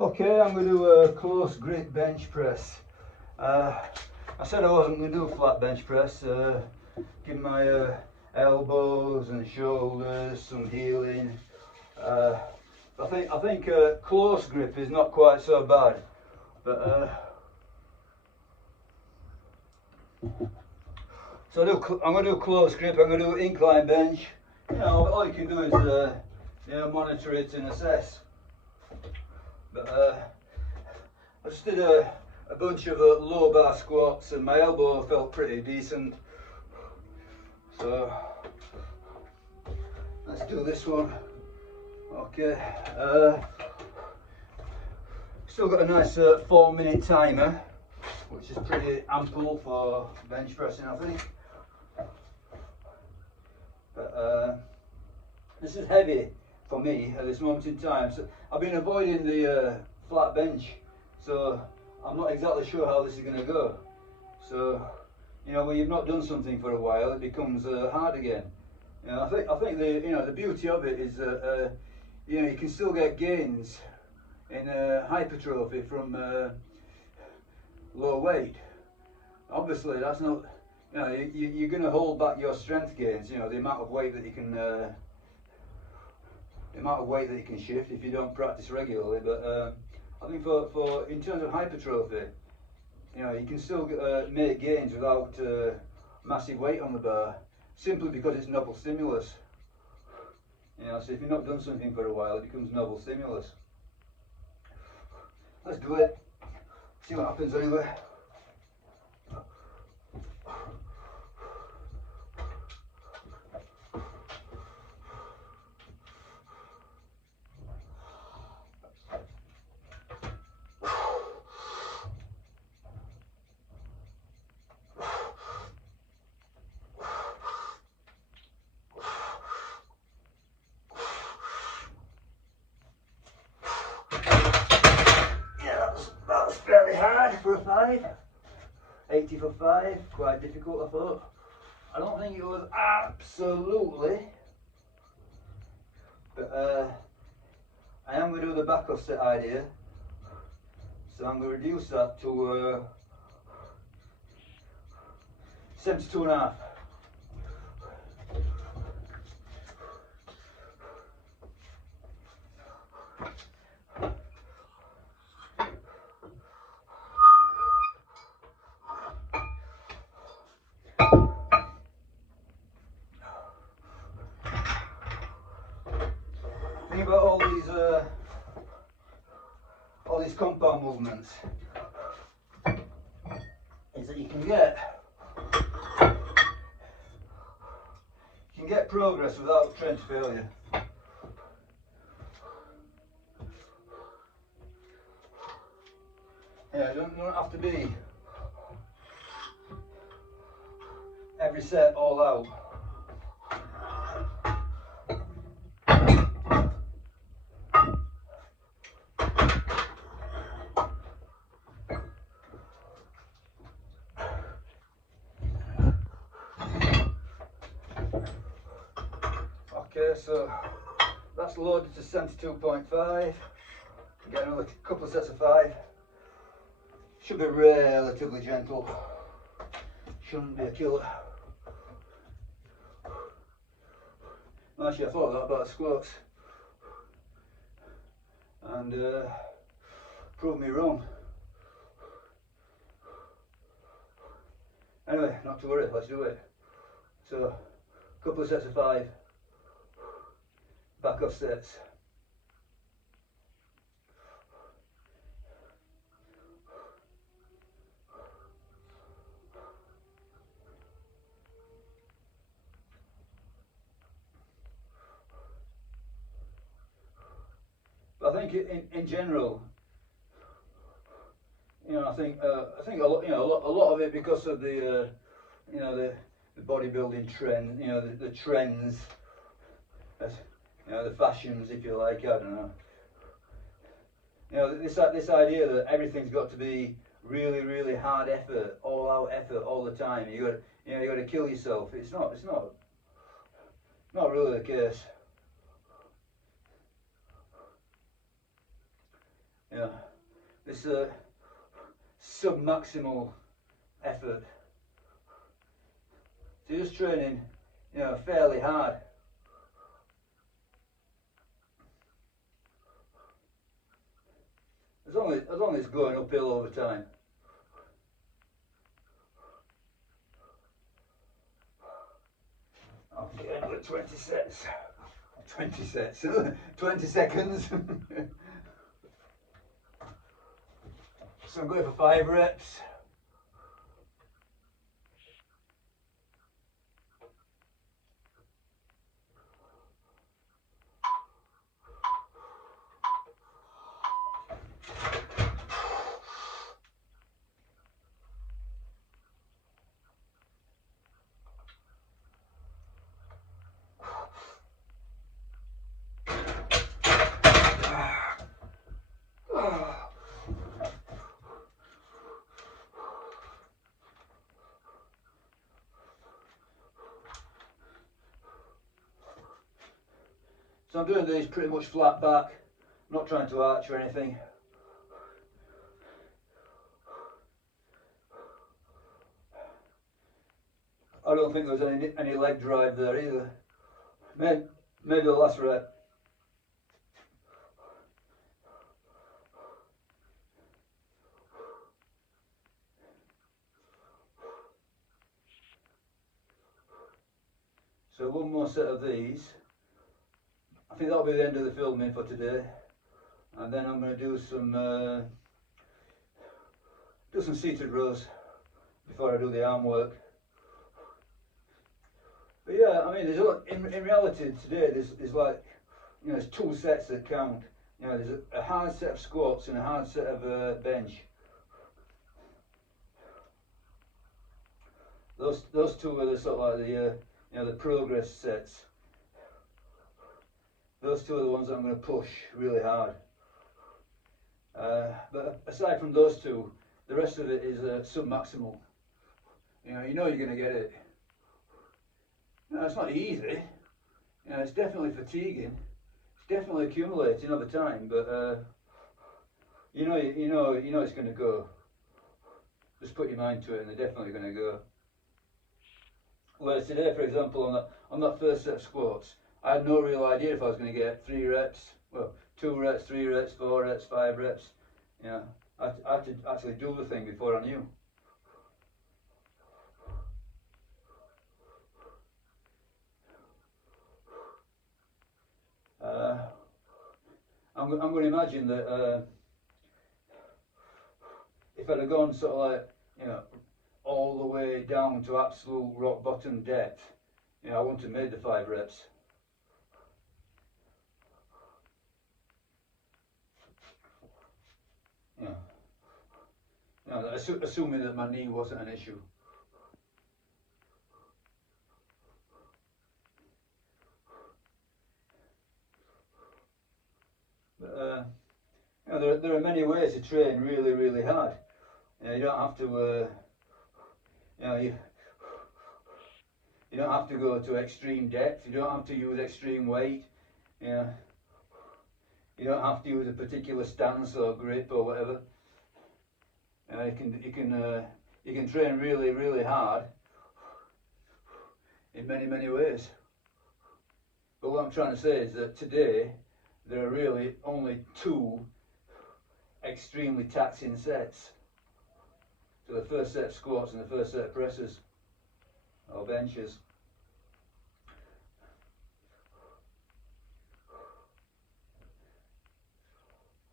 Okay, I'm going to do a close grip bench press. I said I wasn't going to do a flat bench press, give my elbows and shoulders some healing. I think close grip is not quite so bad, but so I'm going to do close grip. I'm going to do incline bench. You know, all you can do is monitor it and assess. But I just did a bunch of low bar squats and my elbow felt pretty decent. So let's do this one. Okay. Still got a nice 4-minute timer, which is pretty ample for bench pressing, I think. But this is heavy for me at this moment in time. So I've been avoiding the flat bench, so I'm not exactly sure how this is going to go. So, you know, when you've not done something for a while, it becomes hard again. You know, I think the beauty of it is that you know, you can still get gains in hypertrophy from low weight. Obviously, that's not. You know, you're going to hold back your strength gains. You know, the amount of weight that you can. The amount of weight that you can shift if you don't practice regularly, but I think for in terms of hypertrophy, you know, you can still make gains without massive weight on the bar, simply because it's novel stimulus. You know, so if you've not done something for a while, it becomes novel stimulus. Let's do it. See what happens anyway. That was fairly hard for a 5. 80 for 5, quite difficult I thought. I don't think it was absolutely, but I am going to do the back offset idea, so I'm going to reduce that to 72.5. Think about all these compound movements is that you can get progress without trend failure. Yeah, you don't have to be every set all out. Okay, so that's loaded to 72.5. Get another couple of sets of 5. Should be relatively gentle. Shouldn't be a killer. Actually, I thought that about squats, and proved me wrong. Anyway, not to worry, let's do it. So, a couple of sets of 5, back off sets. But I think in general, you know, I think a lot, you know, a lot of it because of the you know, the bodybuilding trend, you know, the trends, you know, the fashions, if you like, I don't know. You know, this idea that everything's got to be really, really hard effort, all out effort all the time. You got to kill yourself. It's not really the case. You know, this sub-maximal effort. So just training, you know, fairly hard. As long as it's going uphill over time. Okay, another 20 sets. 20 sets, 20 seconds. So I'm going for 5 reps. So I'm doing these pretty much flat back, not trying to arch or anything. I don't think there's any leg drive there either. Maybe the last rep. So one more set of these. I think that'll be the end of the filming for today, and then I'm going to do some seated rows before I do the arm work. But yeah, I mean, there's a lot, in reality today there's like, you know, there's 2 sets that count. You know, there's a hard set of squats and a hard set of bench. Those 2 are the sort of like the you know, the progress sets. Those 2 are the ones that I'm going to push really hard. But aside from those 2, the rest of it is sub-maximal. You know you're going to get it. You know, it's not easy. You know, it's definitely fatiguing. It's definitely accumulating over time. But you know it's going to go. Just put your mind to it, and they're definitely going to go. Whereas today, for example, on that first set of squats, I had no real idea if I was going to get 3 reps, well, 2 reps, 3 reps, 4 reps, 5 reps. You know, I had to actually do the thing before I knew. I'm going to imagine that if I'd have gone sort of like, you know, all the way down to absolute rock bottom depth, you know, I wouldn't have made the 5 reps. Yeah. You know, assuming that my knee wasn't an issue. But you know, there are many ways to train really, really hard. You know, you don't have to, you know, you don't have to go to extreme depth. You don't have to use extreme weight. You know, you don't have to use a particular stance or grip or whatever. You can train really, really hard in many, many ways. But what I'm trying to say is that today there are really only 2 extremely taxing sets. So the first set of squats and the first set of presses or benches.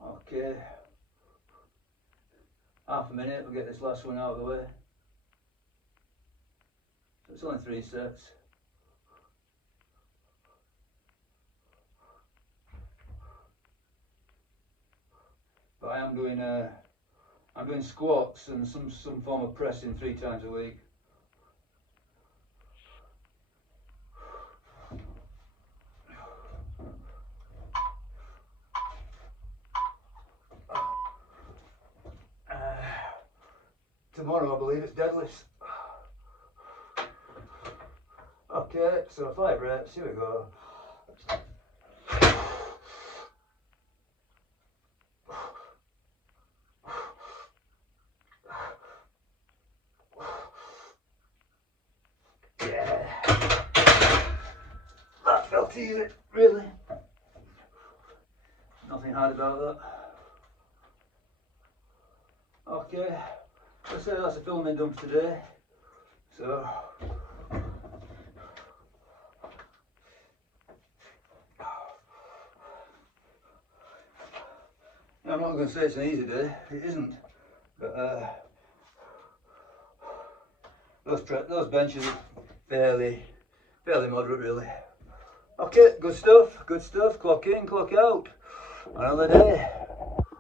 Okay, half a minute, we'll get this last one out of the way. So it's only 3 sets. But I'm doing squats and some form of pressing 3 times a week. Tomorrow I believe it's deadlifts. Okay, so 5 reps, here we go. It's easy, really. Nothing hard about that. Okay, let's say that's the filming done for today. So, I'm not going to say it's an easy day, it isn't. But those benches are fairly moderate, really. Okay, good stuff, clock in, clock out. Another day.